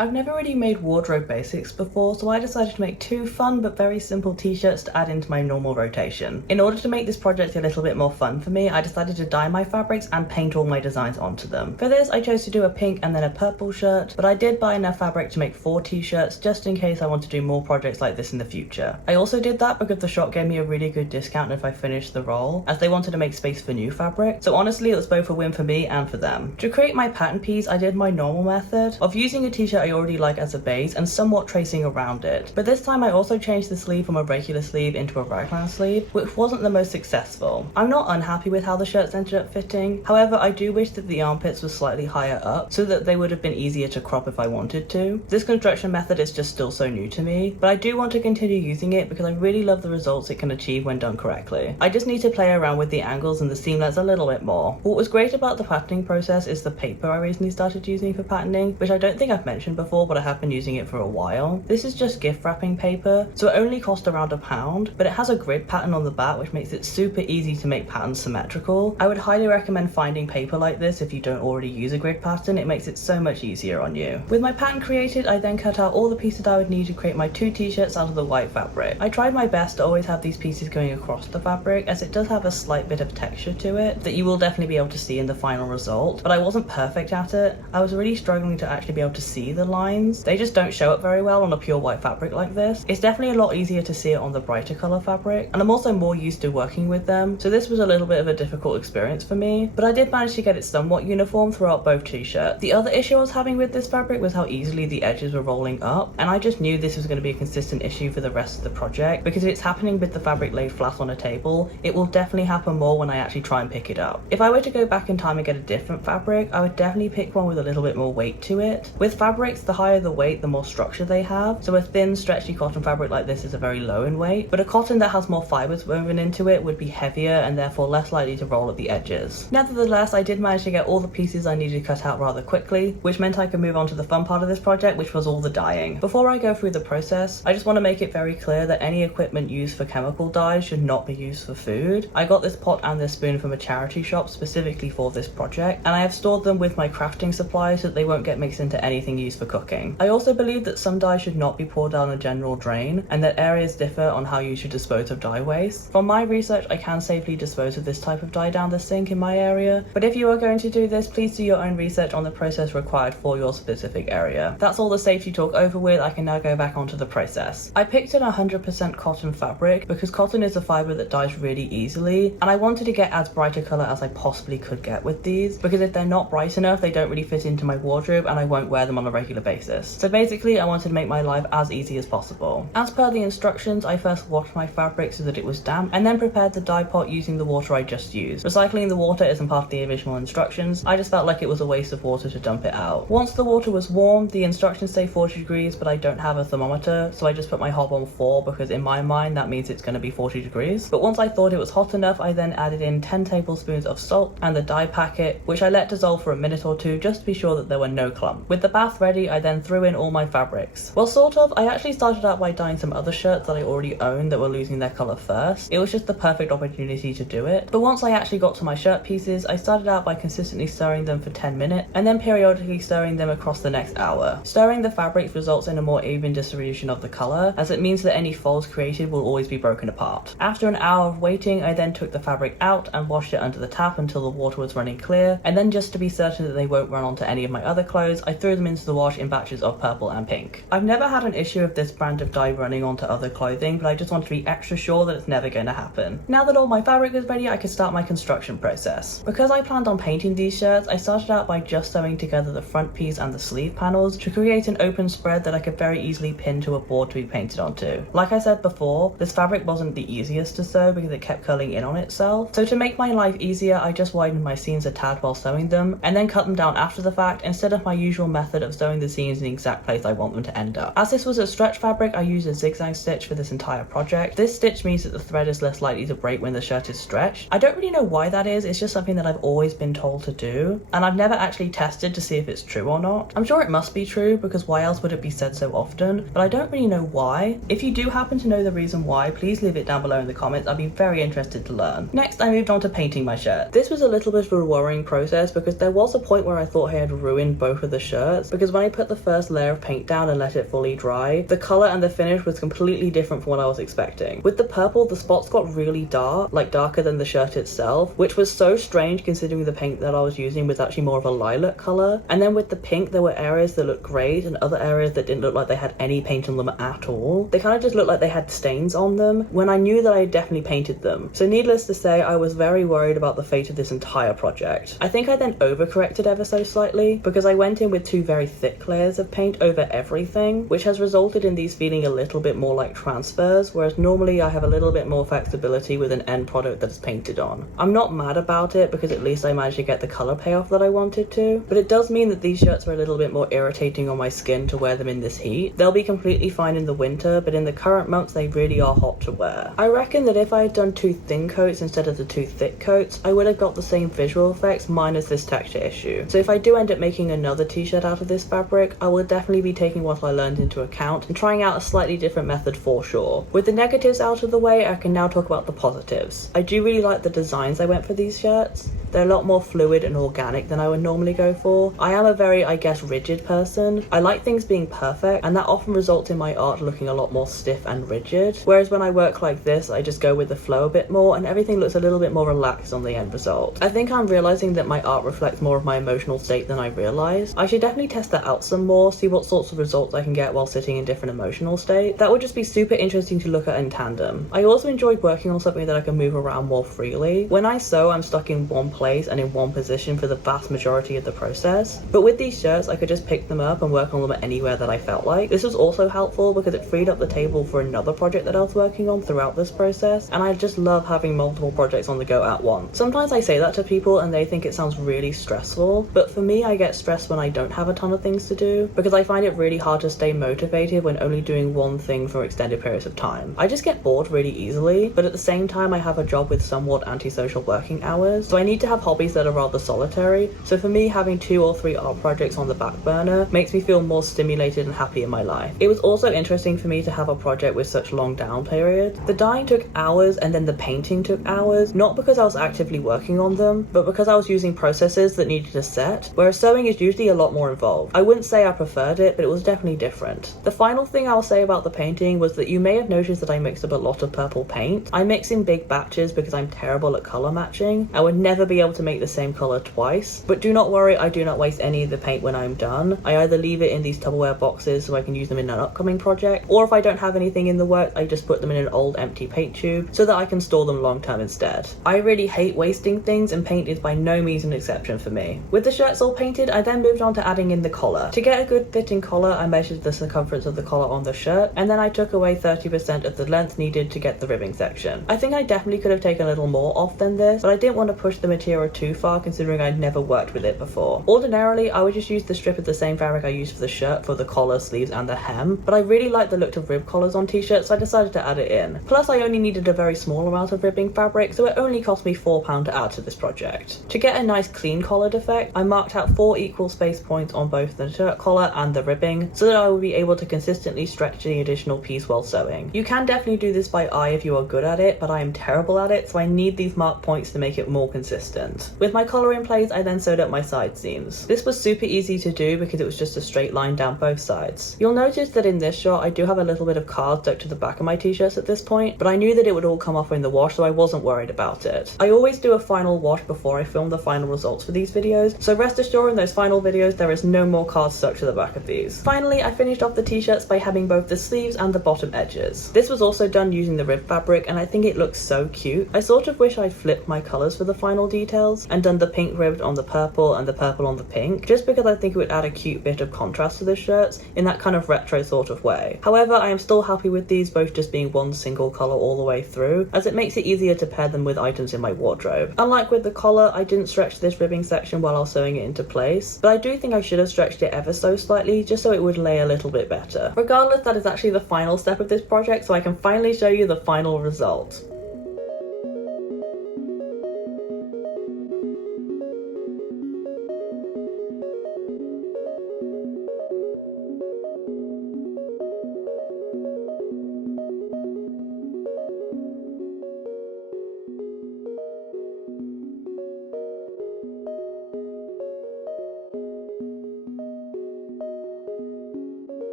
I've never really made wardrobe basics before, so I decided to make two fun but very simple t-shirts to add into my normal rotation. In order to make this project a little bit more fun for me, I decided to dye my fabrics and paint all my designs onto them. For this, I chose to do a pink and then a purple shirt, but I did buy enough fabric to make 4 t-shirts just in case I want to do more projects like this in the future. I also did that because the shop gave me a really good discount if I finished the roll, as they wanted to make space for new fabric, so honestly it was both a win for me and for them. To create my pattern piece, I did my normal method of using a t-shirt I already like as a base and somewhat tracing around it, but this time I also changed the sleeve from a regular sleeve into a raglan sleeve, which wasn't the most successful. I'm not unhappy with how the shirts ended up fitting, however I do wish that the armpits were slightly higher up so that they would have been easier to crop if I wanted to. This construction method is just still so new to me, but I do want to continue using it because I really love the results it can achieve when done correctly. I just need to play around with the angles and the seamless a little bit more. What was great about the patterning process is the paper I recently started using for patterning, which I don't think I've mentioned before, but I have been using it for a while. This is just gift wrapping paper, so it only cost around £1, but it has a grid pattern on the back which makes it super easy to make patterns symmetrical. I would highly recommend finding paper like this if you don't already use a grid pattern. It makes it so much easier on you. With my pattern created, I then cut out all the pieces I would need to create my 2 t-shirts out of the white fabric. I tried my best to always have these pieces going across the fabric, as it does have a slight bit of texture to it that you will definitely be able to see in the final result, but I wasn't perfect at it. I was really struggling to actually be able to see the lines. They just don't show up very well on a pure white fabric like this. It's definitely a lot easier to see it on the brighter color fabric, and I'm also more used to working with them, so this was a little bit of a difficult experience for me, but I did manage to get it somewhat uniform throughout both t-shirts. The other issue I was having with this fabric was how easily the edges were rolling up, and I just knew this was going to be a consistent issue for the rest of the project, because if it's happening with the fabric laid flat on a table, it will definitely happen more when I actually try and pick it up. If I were to go back in time and get a different fabric, I would definitely pick one with a little bit more weight to it. With fabrics, the higher the weight, the more structure they have, so a thin stretchy cotton fabric like this is a very low in weight, but a cotton that has more fibers woven into it would be heavier and therefore less likely to roll at the edges. Nevertheless, I did manage to get all the pieces I needed cut out rather quickly, which meant I could move on to the fun part of this project, which was all the dyeing. Before I go through the process, I just want to make it very clear that any equipment used for chemical dyes should not be used for food. I got this pot and this spoon from a charity shop specifically for this project, and I have stored them with my crafting supplies so that they won't get mixed into anything used for cooking. I also believe that some dye should not be poured down a general drain, and that areas differ on how you should dispose of dye waste. From my research, I can safely dispose of this type of dye down the sink in my area, but if you are going to do this, please do your own research on the process required for your specific area. That's all the safety talk over with. I can now go back onto the process. I picked an 100% cotton fabric because cotton is a fiber that dyes really easily, and I wanted to get as bright a color as I possibly could get with these, because if they're not bright enough, they don't really fit into my wardrobe and I won't wear them on a regular basis. So basically, I wanted to make my life as easy as possible. As per the instructions, I first washed my fabric so that it was damp, and then prepared the dye pot using the water I just used. Recycling the water isn't part of the original instructions. I just felt like it was a waste of water to dump it out. Once the water was warm, the instructions say 40 degrees, but I don't have a thermometer, so I just put my hob on 4 because in my mind that means it's going to be 40 degrees. But once I thought it was hot enough, I then added in 10 tablespoons of salt and the dye packet, which I let dissolve for a minute or two just to be sure that there were no clumps. With the bath ready, I then threw in all my fabrics. Well, sort of. I actually started out by dyeing some other shirts that I already owned that were losing their colour first. It was just the perfect opportunity to do it. But once I actually got to my shirt pieces, I started out by consistently stirring them for 10 minutes and then periodically stirring them across the next hour. Stirring the fabrics results in a more even distribution of the colour, as it means that any folds created will always be broken apart. After an hour of waiting, I then took the fabric out and washed it under the tap until the water was running clear, and then just to be certain that they won't run onto any of my other clothes, I threw them into the wash in batches of purple and pink. I've never had an issue of this brand of dye running onto other clothing, but I just want to be extra sure that it's never going to happen. Now that all my fabric was ready, I could start my construction process. Because I planned on painting these shirts, I started out by just sewing together the front piece and the sleeve panels to create an open spread that I could very easily pin to a board to be painted onto. Like I said before, this fabric wasn't the easiest to sew because it kept curling in on itself, so to make my life easier, I just widened my seams a tad while sewing them, and then cut them down after the fact instead of my usual method of sewing the seams in the exact place I want them to end up. As this was a stretch fabric, I used a zigzag stitch for this entire project. This stitch means that the thread is less likely to break when the shirt is stretched. I don't really know why that is, it's just something that I've always been told to do, and I've never actually tested to see if it's true or not. I'm sure it must be true, because why else would it be said so often, but I don't really know why. If you do happen to know the reason why, please leave it down below in the comments. I'd be very interested to learn. Next, I moved on to painting my shirt. This was a little bit of a worrying process because there was a point where I thought I had ruined both of the shirts, because when I I put the first layer of paint down and let it fully dry, the color and the finish was completely different from what I was expecting. With the purple, the spots got really dark, like darker than the shirt itself, which was so strange considering the paint that I was using was actually more of a lilac color. And then with the pink, there were areas that looked great and other areas that didn't look like they had any paint on them at all. They kind of just looked like they had stains on them when I knew that I had definitely painted them. So needless to say, I was very worried about the fate of this entire project. I think I then overcorrected ever so slightly because I went in with 2 very thick layers of paint over everything, which has resulted in these feeling a little bit more like transfers, whereas normally I have a little bit more flexibility with an end product that's painted on. I'm not mad about it because at least I managed to get the color payoff that I wanted to, but it does mean that these shirts are a little bit more irritating on my skin to wear them in this heat. They'll be completely fine in the winter, but in the current months they really are hot to wear. I reckon that if I had done 2 thin coats instead of the 2 thick coats, I would have got the same visual effects minus this texture issue. So if I do end up making another t-shirt out of this fabric, I will definitely be taking what I learned into account and trying out a slightly different method for sure. With the negatives out of the way, I can now talk about the positives. I do really like the designs I went for these shirts. They're a lot more fluid and organic than I would normally go for. I am a very, I guess, rigid person. I like things being perfect, and that often results in my art looking a lot more stiff and rigid. Whereas when I work like this, I just go with the flow a bit more, and everything looks a little bit more relaxed on the end result. I think I'm realizing that my art reflects more of my emotional state than I realized. I should definitely test that out some more, see what sorts of results I can get while sitting in different emotional states. That would just be super interesting to look at in tandem. I also enjoyed working on something that I can move around more freely. When I sew, I'm stuck in one place and in one position for the vast majority of the process, but with these shirts I could just pick them up and work on them anywhere that I felt like. This was also helpful because it freed up the table for another project that I was working on throughout this process, and I just love having multiple projects on the go at once. Sometimes I say that to people and they think it sounds really stressful, but for me I get stressed when I don't have a ton of things to do because I find it really hard to stay motivated when only doing one thing for extended periods of time. I just get bored really easily, but at the same time I have a job with somewhat antisocial working hours, so I need to have hobbies that are rather solitary. So for me, having 2 or 3 art projects on the back burner makes me feel more stimulated and happy in my life. It was also interesting for me to have a project with such long down periods. The dyeing took hours and then the painting took hours, not because I was actively working on them, but because I was using processes that needed a set, whereas sewing is usually a lot more involved. I wouldn't say I preferred it, but it was definitely different. The final thing I'll say about the painting was that you may have noticed that I mixed up a lot of purple paint. I mix in big batches because I'm terrible at color matching. I would never be able to make the same color twice, but do not worry, I do not waste any of the paint when I'm done. I either leave it in these Tupperware boxes so I can use them in an upcoming project, or if I don't have anything in the works, I just put them in an old empty paint tube so that I can store them long term instead. I really hate wasting things, and paint is by no means an exception for me. With the shirts all painted, I then moved on to adding in the collar. To get a good fitting collar, I measured the circumference of the collar on the shirt, and then I took away 30% of the length needed to get the ribbing section. I think I definitely could have taken a little more off than this, but I didn't want to push the material too far considering I'd never worked with it before. Ordinarily, I would just use the strip of the same fabric I used for the shirt for the collar, sleeves and the hem, but I really like the look of rib collars on t-shirts, so I decided to add it in. Plus I only needed a very small amount of ribbing fabric, so it only cost me £4 to add to this project. To get a nice clean collared effect, I marked out 4 equal space points on both the shirt collar and the ribbing so that I would be able to consistently stretch the additional piece while sewing. You can definitely do this by eye if you are good at it, but I am terrible at it, so I need these marked points to make it more consistent. With my collar in place, I then sewed up my side seams. This was super easy to do because it was just a straight line down both sides. You'll notice that in this shot I do have a little bit of card stuck to the back of my t-shirts at this point, but I knew that it would all come off in the wash, so I wasn't worried about it. I always do a final wash before I film the final results for these videos, so rest assured in those final videos there is no more card stuck to the back of these. Finally, I finished off the t-shirts by having both the sleeves and the bottom edges. This was also done using the rib fabric, and I think it looks so cute. I sort of wish I'd flipped my colours for the final details and done the pink ribbed on the purple and the purple on the pink, just because I think it would add a cute bit of contrast to the shirts in that kind of retro sort of way. However, I am still happy with these both just being one single colour all the way through, as it makes it easier to pair them with items in my wardrobe. Unlike with the collar, I didn't stretch this ribbing section while I was sewing it into place, but I do think I should have stretched it ever so slightly just so it would lay a little bit better. Regardless, that is actually the final step of this project, so I can finally show you the final result.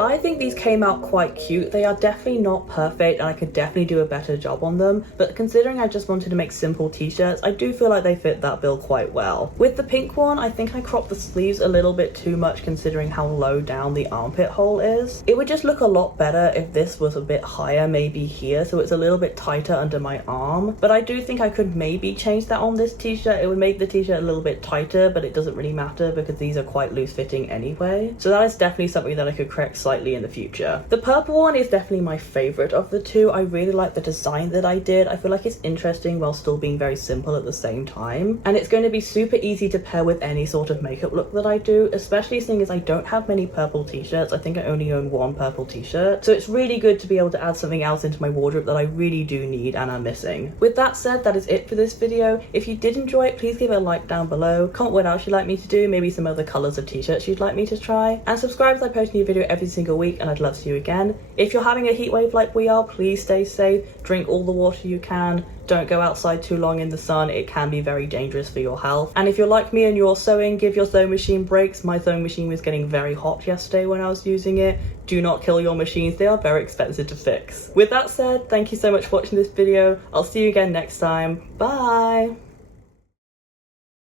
I think these came out quite cute. They are definitely not perfect and I could definitely do a better job on them, but considering I just wanted to make simple t-shirts, I do feel like they fit that bill quite well. With the pink one, I think I cropped the sleeves a little bit too much considering how low down the armpit hole is. It would just look a lot better if this was a bit higher, maybe here, so it's a little bit tighter under my arm, but I do think I could maybe change that on this t-shirt. It would make the t-shirt a little bit tighter, but it doesn't really matter because these are quite loose fitting anyway, so that is definitely something that I could correct slightly in the future. The purple one is definitely my favorite of the two. I really like the design that I did. I feel like it's interesting while still being very simple at the same time, and it's going to be super easy to pair with any sort of makeup look that I do, especially seeing as I don't have many purple t-shirts. I think I only own one purple t-shirt, so it's really good to be able to add something else into my wardrobe that I really do need and am missing. With that said, that is it for this video. If you did enjoy it, please give it a like down below, comment what else you'd like me to do, maybe some other colours of t-shirts you'd like me to try, and subscribe as I post a new video every single week, and I'd love to see you again. If you're having a heat wave like we are, please stay safe, drink all the water you can, don't go outside too long in the sun, it can be very dangerous for your health. And if you're like me and you're sewing, give your sewing machine breaks. My sewing machine was getting very hot yesterday when I was using it. Do not kill your machines, they are very expensive to fix. With that said, thank you so much for watching this video. I'll see you again next time. Bye!